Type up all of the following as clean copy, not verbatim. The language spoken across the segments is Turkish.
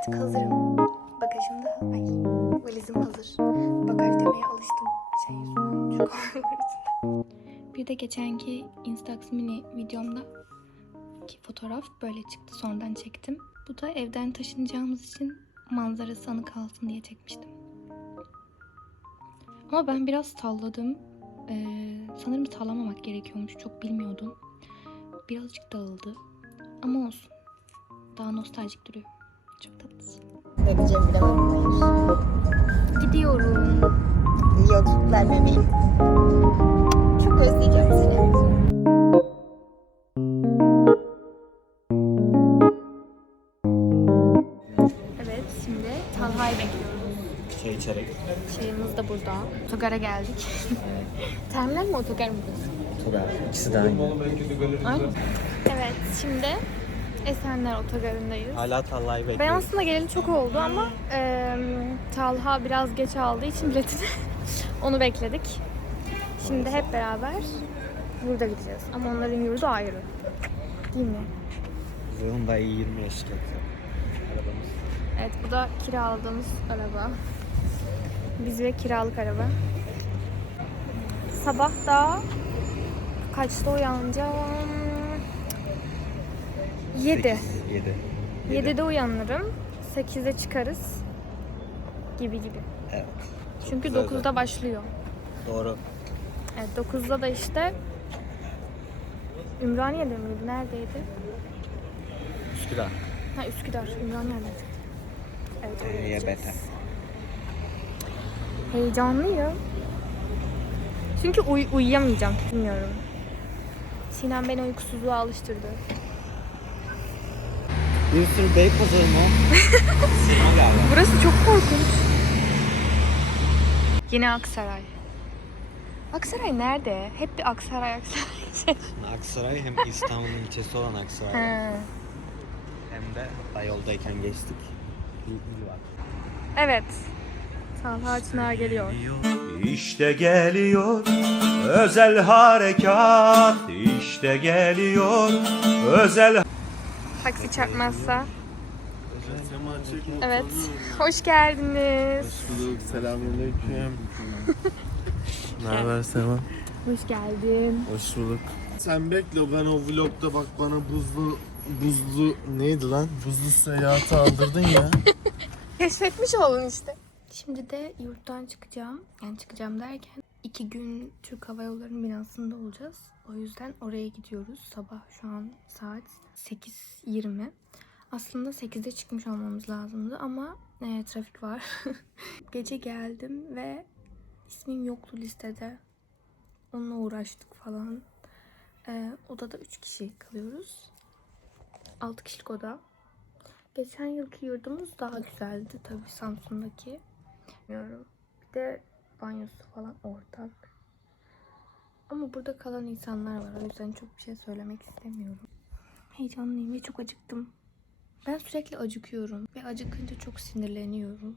artık hazırım. Bagajım da, valizim hazır. Bagaj demeye alıştım. Çok Bir de geçenki Instax mini videomda ki fotoğraf böyle çıktı. Sonradan çektim. Bu da evden taşınacağımız için manzarası anı kalsın diye çekmiştim. Ama ben biraz salladım. Sanırım sallamamak gerekiyormuş. Çok bilmiyordum. Birazcık dağıldı. Ama olsun. Daha nostaljik duruyor. Çok tatlı. Ne diyeceğimi bilemedim, hayır. Gidiyorum. İyi yolculuklar bebeğim. Çok özleyeceğim seni. Evet, şimdi Talha'yı bekliyoruz. Çay içerek. Çayımız da burada. Otogara geldik. Terminal mi, otogar mı burası? Otogar. İkisi de aynı. Aynı. Evet, şimdi Esenler Otogarı'ndayız. Hala Talha'yı Ben bekliyoruz. aslında geleli çok oldu ama Talha biraz geç aldığı için biletini onu bekledik. Şimdi hep beraber yurda gideceğiz. Ama onların yurdu ayrı. Değil mi? Hyundai 20 eşlik arabamız. Evet, bu da kiraladığımız araba. Biz ve kiralık araba. Sabah da kaçta uyanacağım? 7. 7. 7'de uyanırım. 8'de çıkarız. Gibi. Evet. Çünkü güzel 9'da başlıyor. Doğru. Evet, 9'da da işte Ümraniye'de miydi? Neredeydi? Üsküdar. Ha, Üsküdar. Ümraniye'de. Evet, oraya gideceğiz. YBT. Heyecanlıyım. Çünkü uyuyamayacağım. Bilmiyorum. Sinem beni uykusuzluğa alıştırdı. Bir sürü Beypazarı mı? Sinema galiba. Burası çok korkunç. Yine Aksaray. Aksaray nerede? Hep bir Aksaray. Aksaray hem İstanbul'un ilçesi olan Aksaray. Ha. Hem de hatta yoldayken geçtik. İl var. Evet. Talha Çınar geliyor. İşte geliyor özel harekat, işte geliyor özel. Taksi çarpmazsa. Evet. Hoş geldiniz. Hoş bulduk, selamünaleyküm. Ne haber Sema? Hoş geldin. Hoş bulduk. Sen bekle, ben o vlogda bak bana buzlu neydi lan? Buzlu seyahati aldırdın ya. Keşfetmiş olun işte. Şimdi de yurttan çıkacağım. Yani çıkacağım derken 2 gün Türk Hava Yolları'nın binasında olacağız. O yüzden oraya gidiyoruz. Sabah şu an saat 8:20. Aslında 8'de çıkmış olmamız lazımdı ama trafik var. Gece geldim ve ismim yoktu listede. Onunla uğraştık falan. Odada 3 kişi kalıyoruz. 6 kişilik oda. Geçen yılki yurdumuz daha güzeldi tabii, Samsun'daki. Bilmiyorum. Bir de banyosu falan ortak. Ama burada kalan insanlar var. O yüzden çok bir şey söylemek istemiyorum. Heyecanlıyım ve çok acıktım. Ben sürekli acıkıyorum. Ve acıkınca çok sinirleniyorum.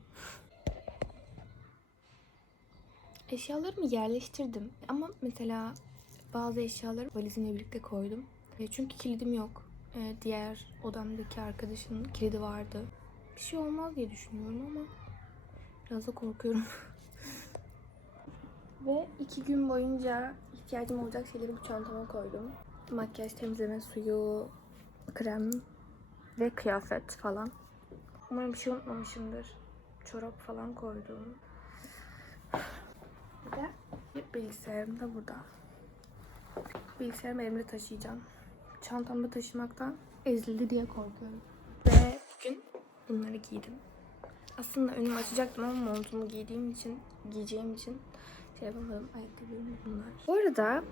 Eşyalarımı yerleştirdim. Ama mesela bazı eşyaları valizimle birlikte koydum. Çünkü kilidim yok. Diğer odamdaki arkadaşının kilidi vardı. Bir şey olmaz diye düşünüyorum ama biraz da korkuyorum. Ve 2 gün boyunca ihtiyacım olacak şeyleri bu çantama koydum. Makyaj temizleme suyu, krem ve kıyafet falan. Umarım bir şey unutmamışımdır. Çorap falan koydum. Bir de bilgisayarım da burada. Bilgisayarımı elimde taşıyacağım. Çantamda taşımaktan ezildi diye korkuyorum. Ve bugün bunları giydim. Aslında önümü açacaktım ama montumu giyeceğim için şey yapamadım. Ayakkabılarım bunlar. Bu arada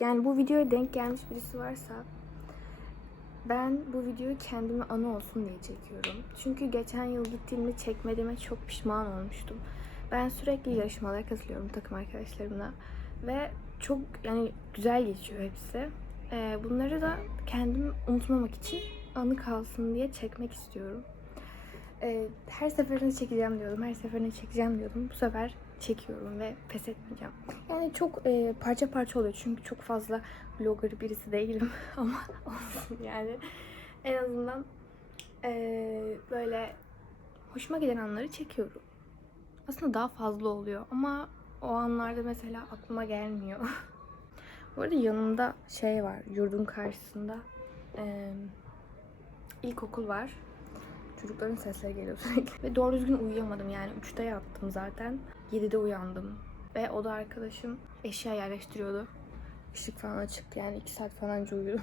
yani bu videoya denk gelmiş birisi varsa, ben bu videoyu kendime anı olsun diye çekiyorum. Çünkü geçen yıl gittiğimde çekmediğime çok pişman olmuştum. Ben sürekli yarışmalara katılıyorum takım arkadaşlarımla. Ve çok yani güzel geçiyor hepsi. Bunları da kendim unutmamak için anı kalsın diye çekmek istiyorum. Her seferinde çekeceğim diyordum. Bu sefer çekiyorum ve pes etmeyeceğim. Yani çok parça parça oluyor çünkü çok fazla blogger birisi değilim ama olsun yani. En azından böyle hoşuma giden anları çekiyorum. Aslında daha fazla oluyor ama o anlarda mesela aklıma gelmiyor. Bu arada yanımda şey var, yurdun karşısında ilkokul var. Çocukların sesleri geliyor sürekli. Ve doğru düzgün uyuyamadım yani. 3'te yattım zaten. 7'de uyandım. Ve oda arkadaşım eşya yerleştiriyordu. Işık falan açıktı yani 2 saat falan önce uyudum.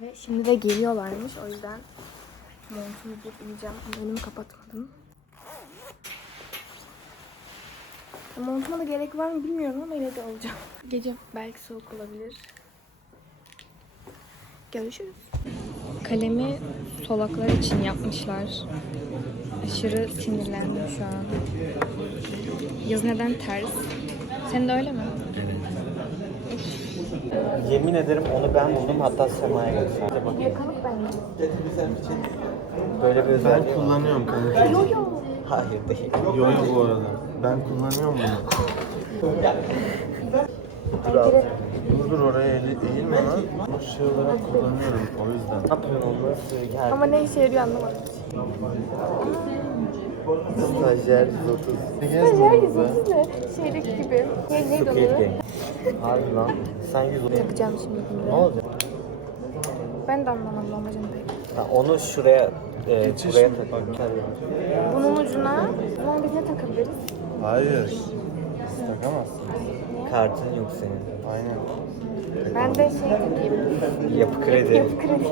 Ve şimdi de geliyorlarmış. O yüzden montumu giyip ineceğim. Ama önümü kapatmadım. Montuma da gerek var mı bilmiyorum ama yine de alacağım. Gece belki soğuk olabilir. Görüşürüz. Kalemi solaklar için yapmışlar. Aşırı sinirlendim şu an. Yaz neden ters? Senin de öyle mi? Yemin ederim onu ben buldum, hatta Sema'ya gösterdim. Yakalık bence. Böyle bir Ben özelliği var. kullanıyorum kanka. Yo yo. Hayır değil. Yo bu arada. Ben kullanıyorum bunu. Dur abi. Dur oraya eğilme lan. Bu şey olarak kullanıyorum o yüzden. Ne yapıyorsun onu? Gel. Ama ne işe yarıyor anlamadım. Stajyer 130. Stajyer 130 ne? Şeydeki gibi. Neydi Squid onu? Game. Harbi lan. Sen 130. Yapacağım şimdi bunu. Ne olacak? Ben de anlamadım amacım pek. Ha, onu şuraya, buraya mi? tak. Bunun ucuna, bunun biz ne takabiliriz? Hayır. Takamazsın. Kartın yok senin. Aynen. Ben de şey takayım. Yapı kredi. Yapı kredi.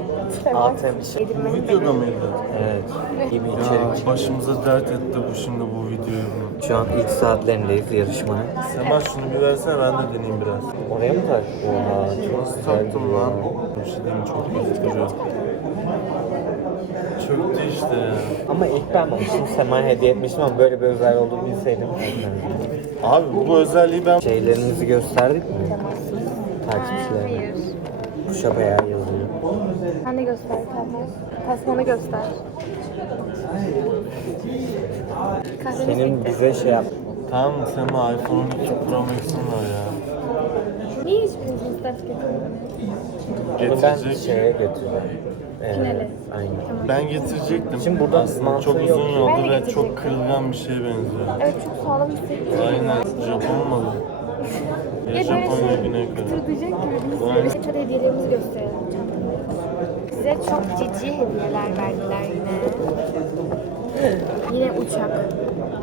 ATM. Bu Yedirmeni videoda mıydı? Evet. İyi bir Ya içerik. başımıza dert etti bu şimdi bu videoyu. Şu an ilk saatlerindeyiz yarışmanın. Sema şunu bir versene ben de deneyeyim biraz. Oraya mı tak? Oha, çok Nasıl güzel taktım lan? duruyor. Bir şey diyeyim mi? Çok iyi duruyor. Çöktü işte ya. Ama ilk ben bunu Sema'ya hediye etmiştim ama böyle bir özel olduğunu bilseydim. Abi bu özelliği ben... Şeylerinizi gösterdik mi? Takipçilerine. Hayır. Kuşa bayağı yazıyor. Sen de göster Kahve. Tasmanı göster. Kahveni Senin bize şey yap. Tamam mı Sema iPhone 12 Pro Max'in var ya. niye hiçbirinizin ders getirmedin? Bunu ben Getirecek. şeye götüreceğim. Finale. Aynen. Ben getirecektim. Şimdi burada aslında mantığı çok yok. uzun Ben yoldu de ve getirecektim. çok kırılgan bir şeye benziyor. Evet çok sağlam hissettiriyor. Aynen. Japon malı. Ya Japonya Güney Kore. Tırlayacak gibi bir hissediyorum. Hadi hediyelerimizi gösterelim. Size çok cici hediyeler verdiler yine. Yine uçak.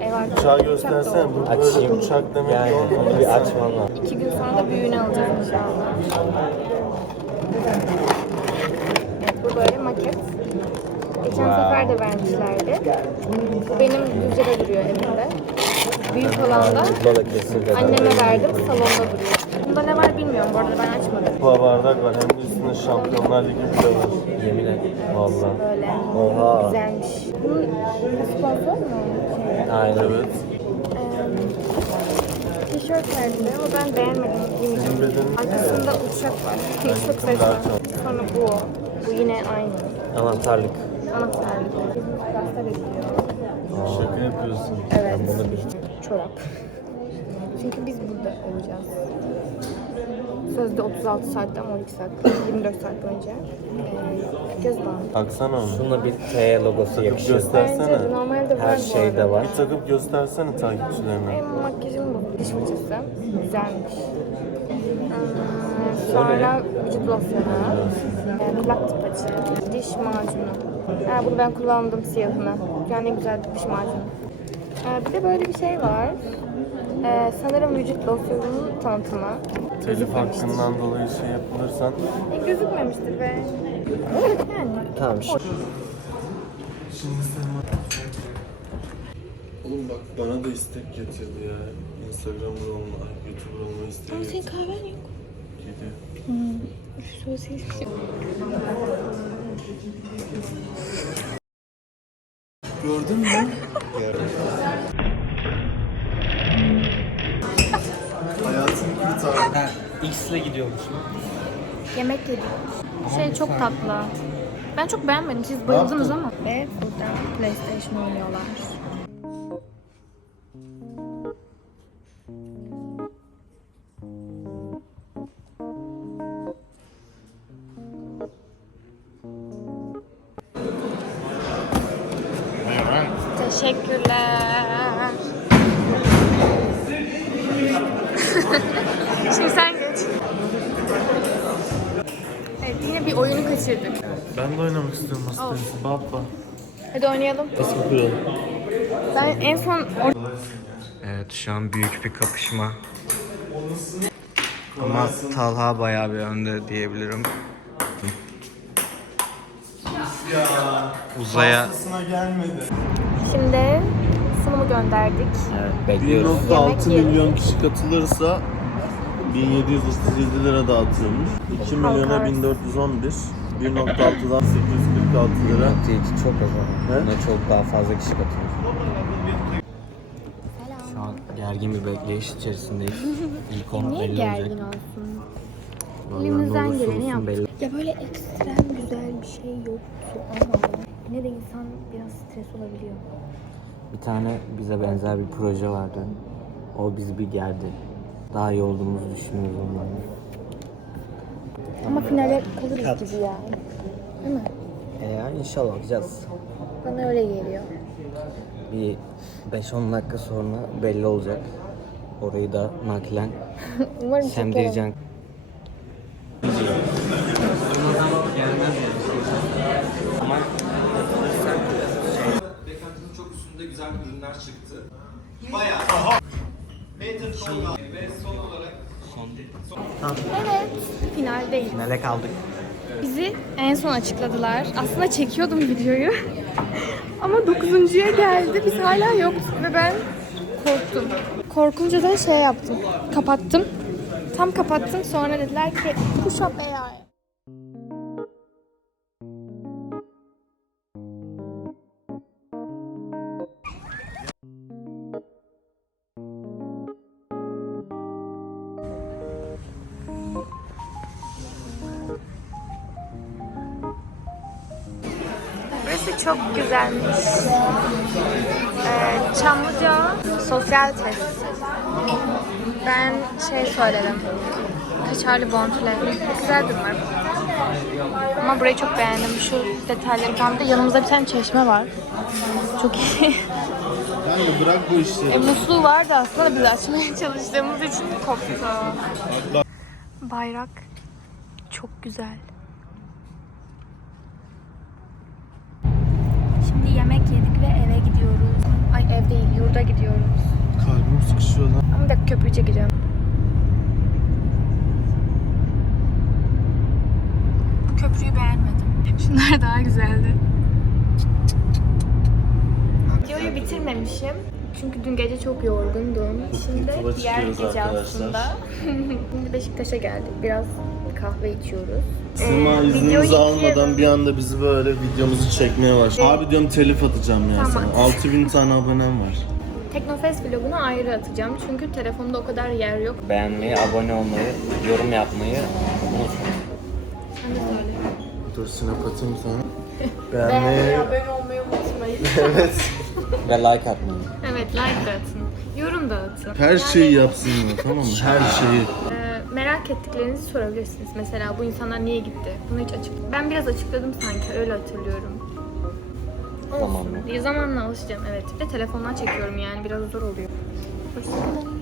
Ev artık Uçağı uçak göstersene. da oldu. Bu böyle Açayım. uçak demek Yani olmaz. onu bir açman lazım. 2 gün sonra da büyüğünü alacağız inşallah. Evet, bu böyle maket. Geçen sefer de vermişlerdi. Bu benim Düzce'de duruyor evimde. Büyük olan da Balıkesir'de. anneme verdim, salonda duruyor. Bunda ne var bilmiyorum, bu arada ben açmadım. Bu bardak var. Hem de üstünde Şampiyonlar Ligi bile var. Yemin et. Valla. Böyle. Oha. Güzelmiş. Bunun sponsor mu? Aynen. Evet. Tişört verdiler ama ben beğenmedim. Giymeyeceğim. Senin bedenin Arkasında uçak var. Çok saçma. Sonra bu. Bu yine aynı. Anahtarlık. Anahtarlık. Gazete bekliyor. şaka yapıyorsun. Evet. Ben bunu bir... Çorap. Çünkü biz burada olacağız. Sözde 36 saatte ama 12 saat, 24 saat boyunca. Göz bandı. Taksana onu. Şuna bir T logosu yakışır. Göstersene. Bence de normalde var Her bu şeyde arada. var. Bir takıp göstersene takipçilerine. Benim makyajım bu. Diş fırçası. Güzelmiş. Sonra vücut losyonu. Kulak tıpacı. Diş macunu. Bunu ben kullandım siyahını. Yani en güzel diş macunu. Bir de böyle bir şey var. Sanırım vücut losyonunun tanıtımı. Telif hakkından dolayı şey yapılırsan. Gözükmemiştir be. Yani. Tamam. Şimdi sen... Oğlum bak bana da istek getirdi ya. Instagram'da olma, YouTube'da olma isteği Ama senin getirdi. kahven yok. Geliyor. Sosis. Gördün mü? Hayatını kurtardı. X ile gidiyormuşum. Yemek yedik. Şey çok tatlı. Ben çok beğenmedim. Siz bayıldınız ama. Ve buradan PlayStation oynuyorlar. Teşekkürler. Şimdi sen geç. Evet, yine bir oyunu kaçırdık. Ben de oynamak istiyorum aslında. Baba. Hadi oynayalım. Nasıl kuralım? Ben en son Evet, şu an büyük bir kapışma. Ama Talha bayağı bir önde diyebilirim. Uzaya gelmedi. şimdi sunumu gönderdik. bekliyoruz. 1.6 Yemek milyon kişi katılırsa 1737 lira dağıtıyormuş. 2 milyona Halka 1411. 1.6'dan 846 lira. Çok az ama. He? Buna çok daha fazla kişi katılıyor. Şu an gergin bir bekleyiş içerisindeyiz. İlk 10 Niye belli gergin olacak. olsun? Vallahi Elimizden ne olursa geleni olsun yaptık. belli. Ya böyle ekstrem güzel bir şey yoktu ama yine de insan biraz stres olabiliyor. Bir tane bize benzer bir proje vardı. O bizi bir gerdi. Daha iyi olduğumuzu düşünüyoruz onlarla. Ama finale kalırız gibi yani. Değil mi? Yani inşallah bakacağız. Bana öyle geliyor. Bir 5-10 dakika sonra belli olacak. Orayı da naklen Umarım çok semdireceğim. Beklentinin çok üstünde güzel ürünler çıktı. Evet, finaldeyiz. Finale kaldık. Bizi en son açıkladılar. Aslında çekiyordum videoyu. Ama 9.'ya geldi. Biz hala yoktuk ve ben korktum. Korkunca da şey yaptım. Kapattım. Tam kapattım. Sonra dediler ki push up AI. Burası çok güzelmiş. Çamlıca sosyal tesis. Ben şey söyledim. Kaşarlı bonfile. Güzeldir umarım. Ama burayı çok beğendim. Şu detayları falan. Bir de yanımızda bir tane çeşme var. Çok iyi. Ben de bırak bu işleri. Musluğu vardı aslında biz açmaya çalıştığımız için koptu. Bayrak çok güzel. Şimdi yemek yedik ve eve gidiyoruz. Ay ev değil, yurda gidiyoruz. Kalbim sıkışıyor lan. Ama bir dakika köprüyü çekeceğim. Bu köprüyü beğenmedim. Şunlar daha güzeldi. Videoyu bitirmemişim. Çünkü dün gece çok yorgundum. Şimdi Yola diğer çıkıyoruz gece arkadaşlar. aslında. Şimdi Beşiktaş'a geldik. Biraz kahve içiyoruz. Sima iznimizi videoyu almadan bir anda bizi böyle videomuzu çekmeye başladı. Abi diyorum telif atacağım ya Tamam. sana. 6000 tane abonem var. Teknofest vlogunu ayrı atacağım. Çünkü telefonda o kadar yer yok. Beğenmeyi, abone olmayı, yorum yapmayı unutmayın. Sen de söyle. Dur snap atayım sana. Beğenmeyi, Beğenmeyi... abone olmayı unutmayın. Evet. Ve like atmayı. Evet, like de atın. Yorum da atın. Her şeyi yapsınlar, tamam mı? Her şeyi. Merak ettiklerinizi sorabilirsiniz. Mesela bu insanlar niye gitti? Bunu hiç Ben biraz açıkladım sanki. Öyle hatırlıyorum. Zamanla. Bir zamanla alışacağım, evet. Bir de telefondan çekiyorum yani. Biraz zor oluyor. Hoşçakalın.